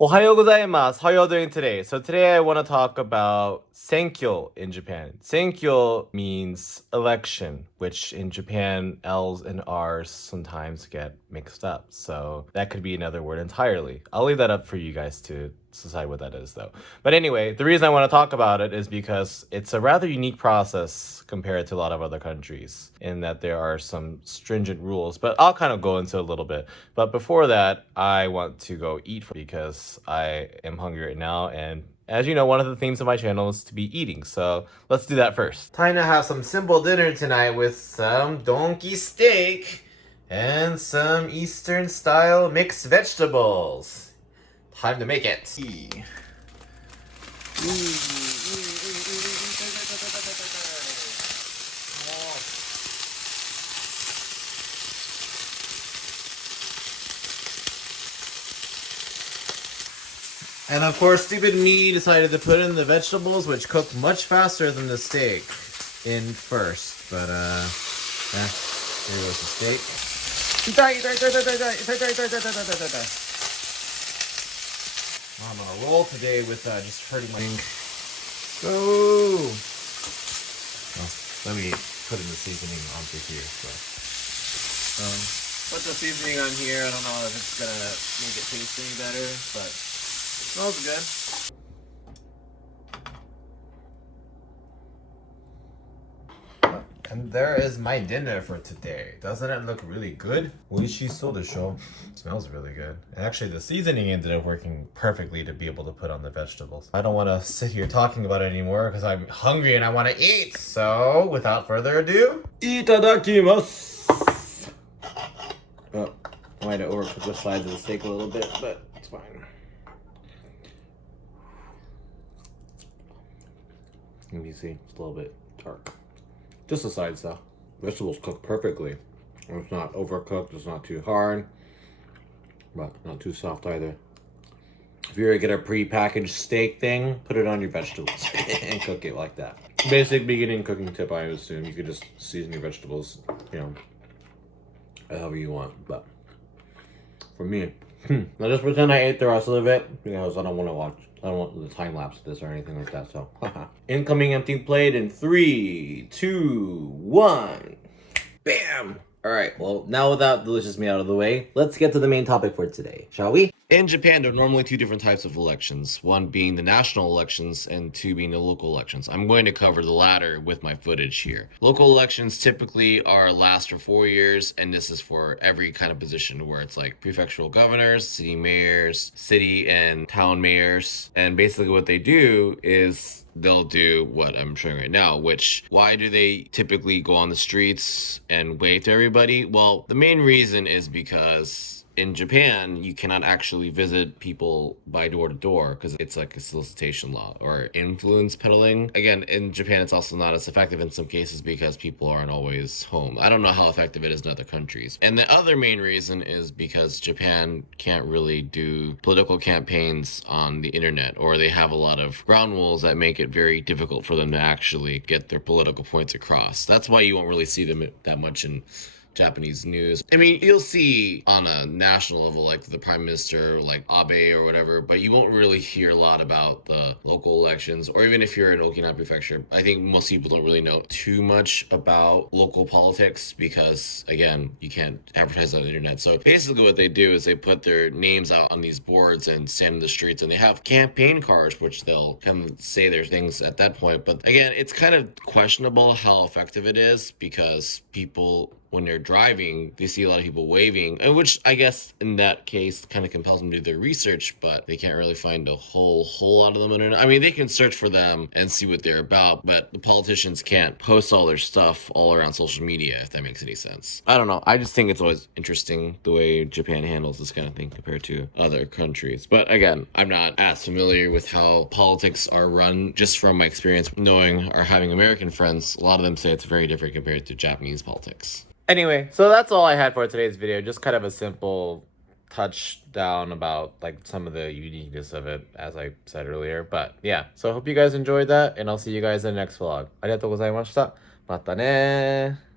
Ohayo gozaimasu. How y'all doing today? So today I want to talk about senkyo in Japan. Senkyo means election, which in Japan L's and R's sometimes get mixed up. So that could be another word entirely. I'll leave that up for you guys to decide what that is though. But anyway, the reason I want to talk about it is because it's a rather unique process compared to a lot of other countries in that there are some stringent rules, but I'll kind of go into a little bit. But before that, I want to go eat because I am hungry right now, and as you know, one of the themes of my channel is to be eating, so let's do that first. Time to have some simple dinner tonight with some donkey steak and some Eastern style mixed vegetables. Time to make it. And of course, stupid me decided to put in the vegetables, which cook much faster than the steak in first. But, yeah, here goes the steak. I'm on a roll today with just hurting my... Go! Well, let me put in the seasoning onto here. So, put the seasoning on here. I don't know if it's gonna make it taste any better, but it smells good. And there is my dinner for today. Doesn't it look really good? Oishisou desho. Smells really good. And actually, the seasoning ended up working perfectly to be able to put on the vegetables. I don't want to sit here talking about it anymore because I'm hungry and I want to eat. So, without further ado, itadakimasu. Oh, I might have overcooked the sides of the steak a little bit, but it's fine. Let me see. It's a little bit dark. Just the sides though. Vegetables cook perfectly. It's not overcooked, it's not too hard, but not too soft either. If you're gonna get a pre-packaged steak thing, put it on your vegetables and cook it like that. Basic beginning cooking tip, I assume. You could just season your vegetables, however you want, but for me, now just pretend I ate the rest of it because I don't want to watch. I don't want the time lapse of this or anything like that, so. Incoming empty plate in 3, 2, 1. Bam! Alright, well, now with that delicious meat out of the way, let's get to the main topic for today, shall we? In Japan, there are normally two different types of elections, one being the national elections and two being the local elections. I'm going to cover the latter with my footage here. Local elections typically last for 4 years, and this is for every kind of position where it's like prefectural governors, city mayors, city and town mayors, and basically what they do is they'll do what I'm showing right now, which why do they typically go on the streets and wave to everybody? Well, the main reason is because in Japan, you cannot actually visit people by door to door because it's like a solicitation law or influence peddling. Again, in Japan, it's also not as effective in some cases because people aren't always home. I don't know how effective it is in other countries. And the other main reason is because Japan can't really do political campaigns on the internet, or they have a lot of ground rules that make it very difficult for them to actually get their political points across. That's why you won't really see them that much in Japanese news. I mean, you'll see on a national level, like the prime minister, like Abe or whatever, but you won't really hear a lot about the local elections, or even if you're in Okinawa prefecture, I think most people don't really know too much about local politics because, again, you can't advertise on the internet. So basically what they do is they put their names out on these boards and stand in the streets, and they have campaign cards, which they'll come say their things at that point. But again, it's kind of questionable how effective it is because people, when they're driving, they see a lot of people waving, and which I guess in that case kind of compels them to do their research, but they can't really find a whole lot of them on the internet. I mean, they can search for them and see what they're about, but the politicians can't post all their stuff all around social media, if that makes any sense. I don't know. I just think it's always interesting the way Japan handles this kind of thing compared to other countries. But again, I'm not as familiar with how politics are run. Just from my experience knowing or having American friends, a lot of them say it's very different compared to Japanese politics. Anyway, so that's all I had for today's video. Just kind of a simple touchdown about like some of the uniqueness of it, as I said earlier. But yeah, so I hope you guys enjoyed that, and I'll see you guys in the next vlog. ありがとうございました。またねー。